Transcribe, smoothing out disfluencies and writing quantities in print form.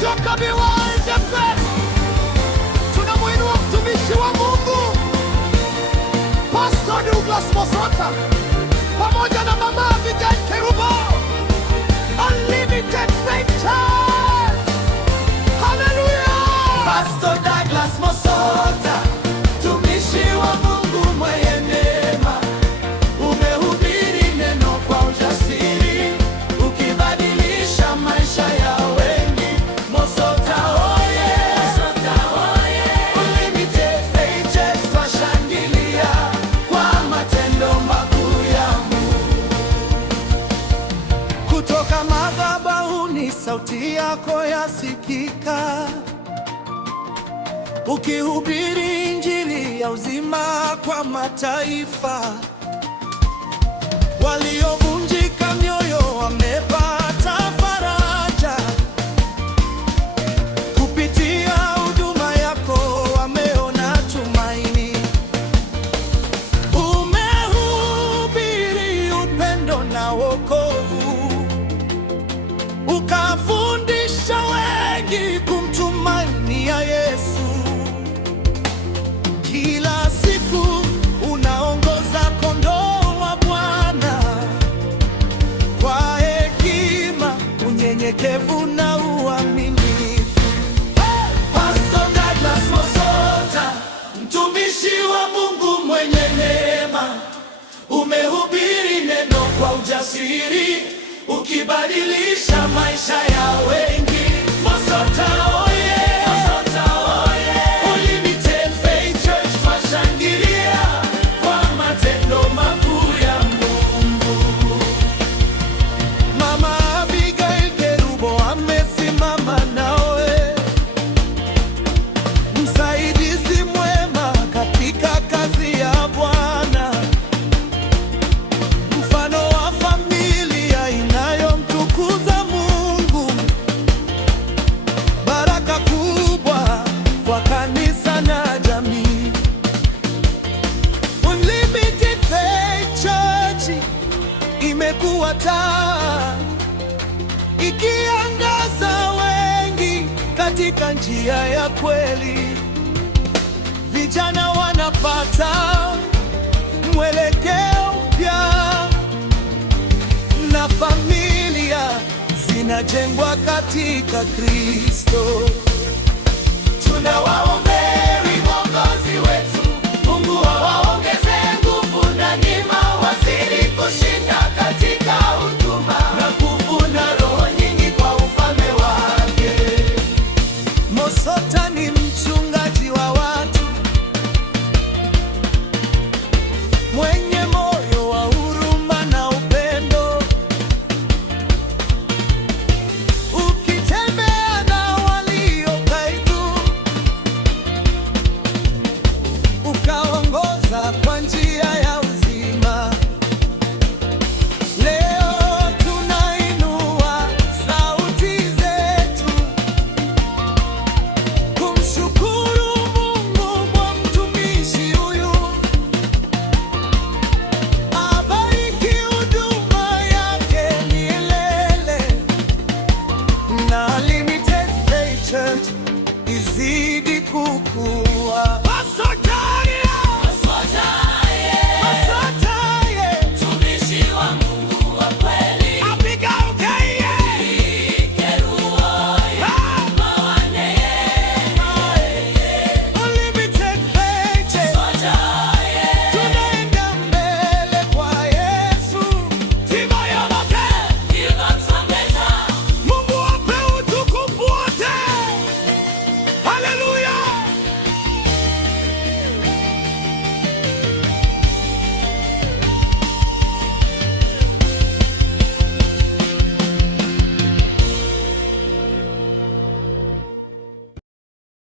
kutoka viwanja vyetu tunamuinua mtumishi wa Mungu Pastor Douglas Mosota pamoja na mama Abigail Kerubo, Unlimited Faith Church. Hallelujah! Pastor Douglas Mosota, mtumishi wa Mungu mwenye neema, umehubiri neno kwa ujasiri, ukibadilisha maisha ya wengi. Mosota oye! Mosota oye! Unlimited Faith Church twashangilia kwa matendo makuu ya Mungu. Kutoka madhabahuni sauti yako yasikika, ukihubiri Injili ya uzima kwa mataifa. Waliovunjika mioyo wamepata faraja, kupitia huduma yako wameona tumaini. Umehubiri upendo na wokovu, ukafundisha wengi kumtumainia Yesu. Kila siku unaongoza kondoo wa Bwana kwa hekima, unyenyekevu na uaminifu. Pastor Douglas Mosota, mtumishi wa Mungu mwenye neema, umehubiri neno kwa ujasiri, ukibadilisha maisha ya wengi. Mosota oye! Mosota oye! Unlimited Faith Church twashangilia kwa matendo makuu ya Mungu. Mama Abigail Kerubo amesimama nawe, msaidizi mwema katika kazi ya Bwana, mfano wa familia inayomtukuza Mungu, baraka kubwa kwa kanisa na jamii. Unlimited Faith Church imekuwa taa ikiangaza wengi katika njia ya kweli. Vijana wanapata mwelekeo mpya na familia zinajengwa katika Kristo. Tunawaombea